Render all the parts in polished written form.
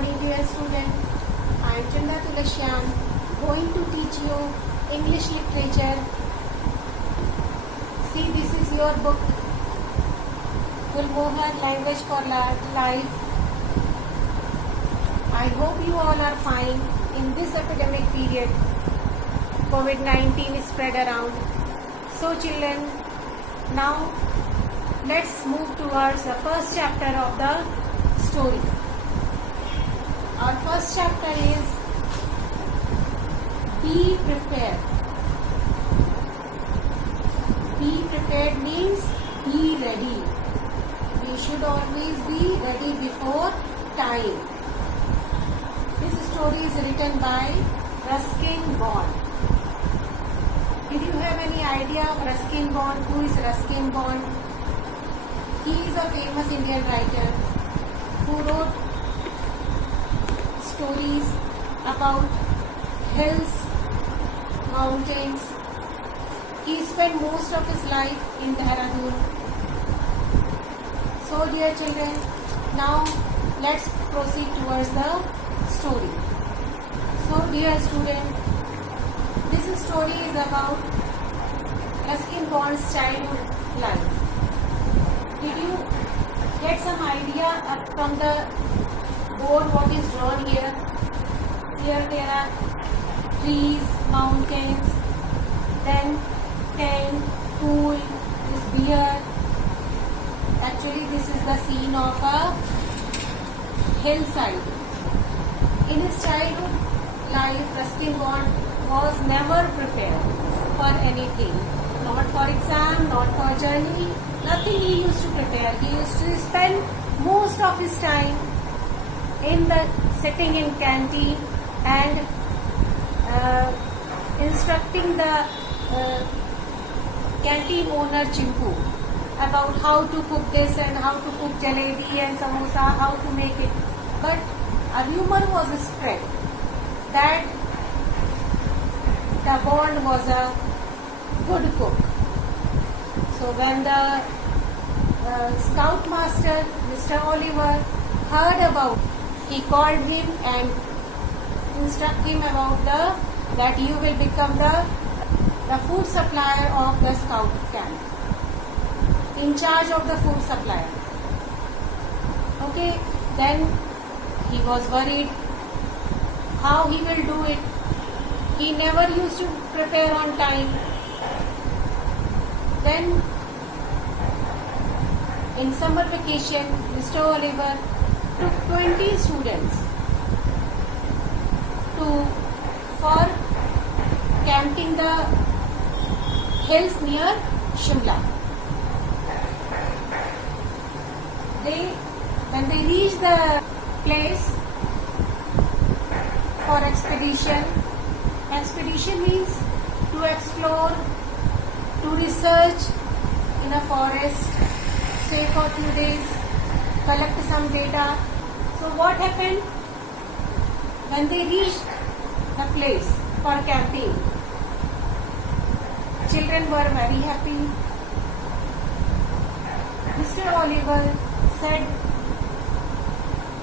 morning, dear student. I am Chanda Tulashyan, going to teach you English literature. See, this is your book, Gulmohar Language for Life. I hope you all are fine in this epidemic period. COVID-19 is spread around. So children, now let's move towards the first chapter of the story. Our first chapter is Be Prepared. Be prepared means be ready. We should always be ready before time. This story is written by Ruskin Bond. Did you have any idea of Ruskin Bond? Who is Ruskin Bond? He is a famous Indian writer who wrote stories about hills, mountains. He spent most of his life in Dehradun. So dear children, now let's proceed towards the story. So dear student, this story is about Ruskin Bond's childhood life. Did you get some idea from the board what is drawn here? Here there are trees, mountains, then tent, pool, this beer. Actually this is the scene of a hillside. In his childhood life, Ruskin Bond was never prepared for anything. Not for exam, not for journey, nothing he used to prepare. He used to spend most of his time sitting in canteen and instructing the canteen owner Chimpu about how to cook this and how to cook jalebi and samosa, how to make it. But a rumor was spread that the Bond was a good cook. So when the scoutmaster, Mr. Oliver, heard about, he called him and instructed him about that you will become the food supplier of the scout camp, in charge of the food supplier. Okay, then he was worried how he will do it. He never used to prepare on time. Then in summer vacation, Mr. Oliver took 20 students for camping the hills near Shimla. When they reached the place for expedition means to explore, to research in a forest, stay for a few days, collect some data. So what happened? When they reached the place for camping, children were very happy. Mr. Oliver said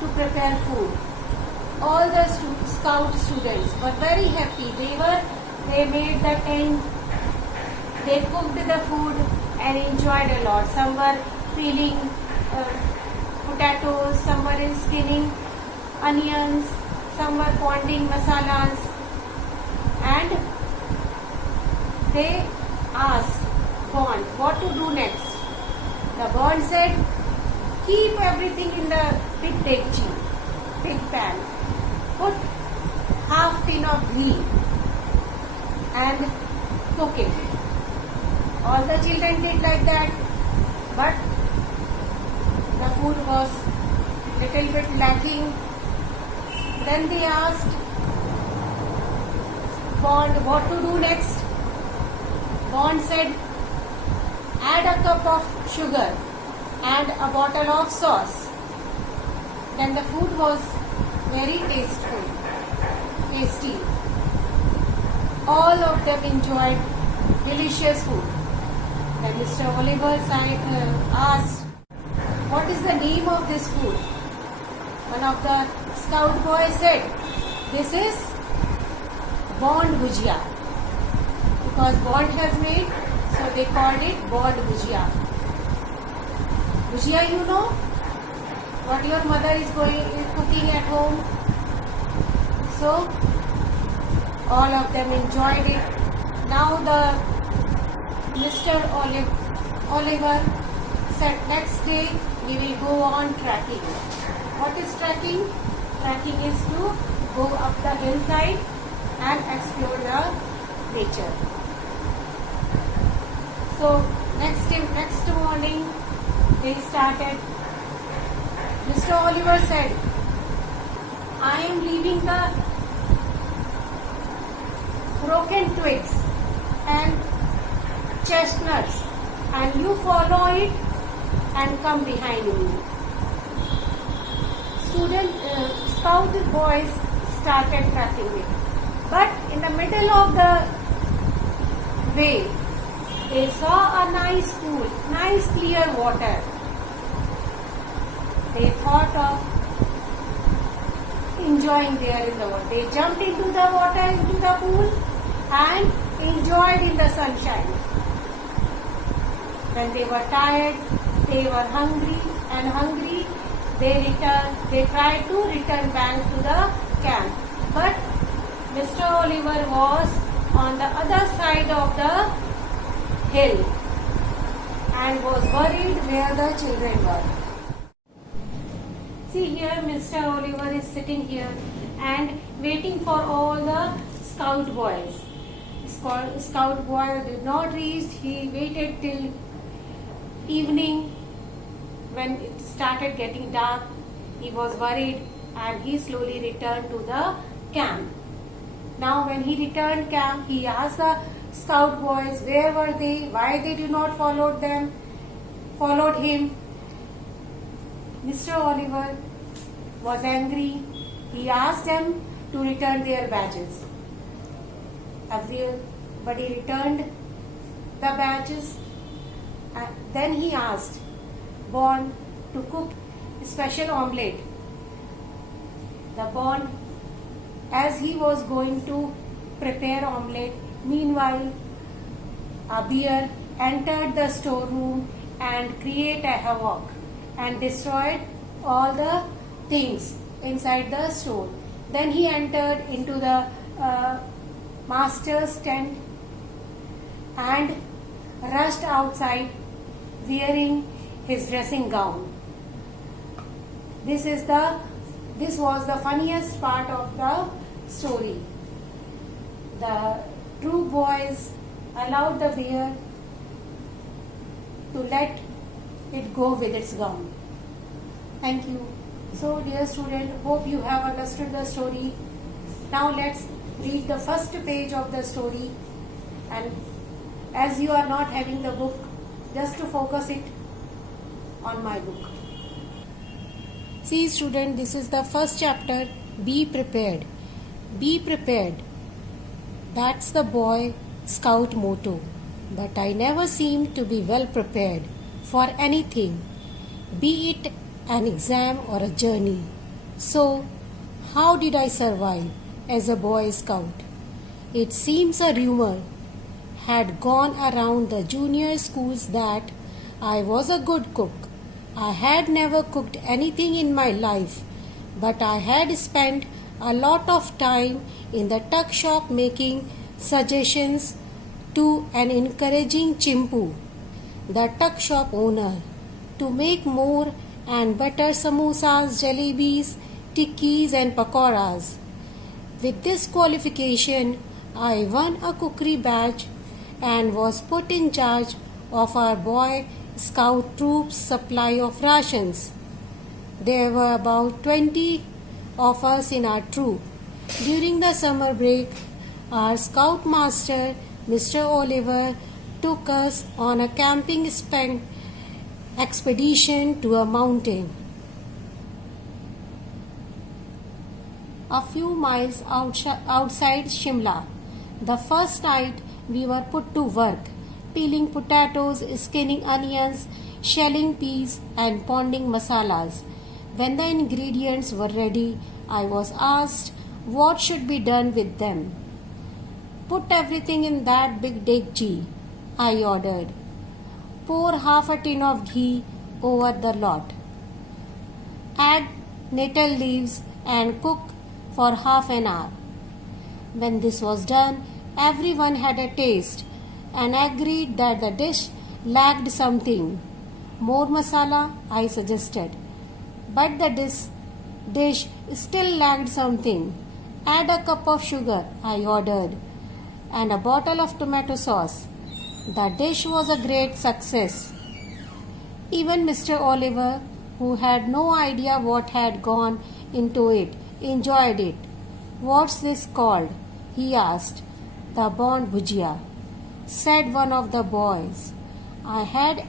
to prepare food. All the scout students were very happy. They made the tent, they cooked the food and enjoyed a lot. Some were peeling potatoes, some were skinning onions, some were pounding masalas, and they asked Bond what to do next. The Bond said, keep everything in the big dekchi, big pan. Put half tin of ghee and cook it. All the children did like that, but the food was little bit lacking. Then they asked Bond what to do next. Bond said, add a cup of sugar and a bottle of sauce. Then the food was very tasty. All of them enjoyed delicious food. Then Mr. Oliver asked, what is the name of this food? one of the scout boys said, "This is Bond Bhujia." Because Bond has made, so they called it Bond Bhujia. Bhujia, you know what your mother is cooking at home. So all of them enjoyed it. Now the Mr. Oliver said, next day we will go on trekking. What is trekking? Trekking is to go up the hillside and explore the nature. So next morning they started. Mr. Oliver said, "I am leaving the broken twigs and chestnuts, and you follow it and come behind me." Scout boys started tracking it, but in the middle of the way they saw a nice pool, nice clear water. They thought of enjoying there in the water. They jumped into the water, into the pool, and enjoyed in the sunshine. When they were tired, they were hungry, they tried to return back to the camp. But Mr. Oliver was on the other side of the hill and was worried where the children were. See here, Mr. Oliver is sitting here and waiting for all the scout boys. Scout boy did not reach. He waited till evening. When it started getting dark, he was worried and he slowly returned to the camp. Now when he returned camp, he asked the scout boys where were they, why they did not followed him. Mr. Oliver was angry. He asked them to return their badges. Everybody returned the badges. Then he asked Bond to cook a special omelette. The Bond, as he was going to prepare omelette, meanwhile a bear entered the storeroom and created a havoc and destroyed all the things inside the store. Then he entered into the master's tent and rushed outside wearing his dressing gown. This was the funniest part of the story. The true boys allowed the bear to let it go with its gown. Thank you. So dear student, hope you have understood the story. Now let's read the first page of the story, and as you are not having the book, just to focus it on my book. See student, this is the first chapter. Be prepared. Be prepared. That's the Boy Scout motto. But I never seemed to be well prepared for anything, be it an exam or a journey. So, how did I survive as a Boy Scout? It seems a rumor had gone around the junior schools that I was a good cook. I had never cooked anything in my life, but I had spent a lot of time in the tuck shop making suggestions to an encouraging Chimpu, the tuck shop owner, to make more and better samosas, jalebis, tikkis and pakoras. With this qualification, I won a cookery badge and was put in charge of our Boy Scout troop's supply of rations. There were about 20 of us in our troop. During the summer break, our scout master, Mr. Oliver, took us on a camping expedition to a mountain a few miles outside Shimla. The first night we were put to work, peeling potatoes, skinning onions, shelling peas and pounding masalas. When the ingredients were ready, I was asked what should be done with them. Put everything in that big dekchi, I ordered. Pour half a tin of ghee over the lot. Add nettle leaves and cook for half an hour. When this was done, everyone had a taste and agreed that the dish lacked something. More masala, I suggested. But the dish still lacked something. Add a cup of sugar, I ordered, and a bottle of tomato sauce. The dish was a great success. Even Mr. Oliver, who had no idea what had gone into it, enjoyed it. What's this called? He asked. The Bond Bhujia, said one of the boys. I had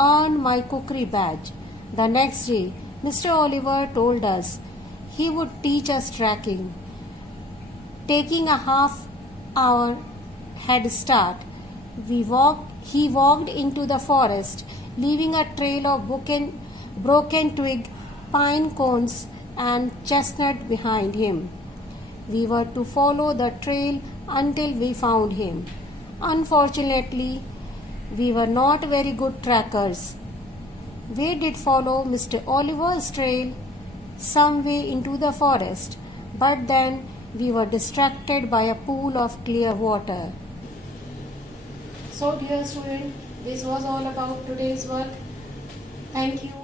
earned my cookery badge. The next day, Mr. Oliver told us he would teach us tracking. Taking a half-hour head start, he walked into the forest, leaving a trail of broken twig, pine cones, and chestnut behind him. We were to follow the trail until we found him. Unfortunately, we were not very good trackers. We did follow Mr. Oliver's trail some way into the forest, but then we were distracted by a pool of clear water. So, dear student, this was all about today's work. Thank you.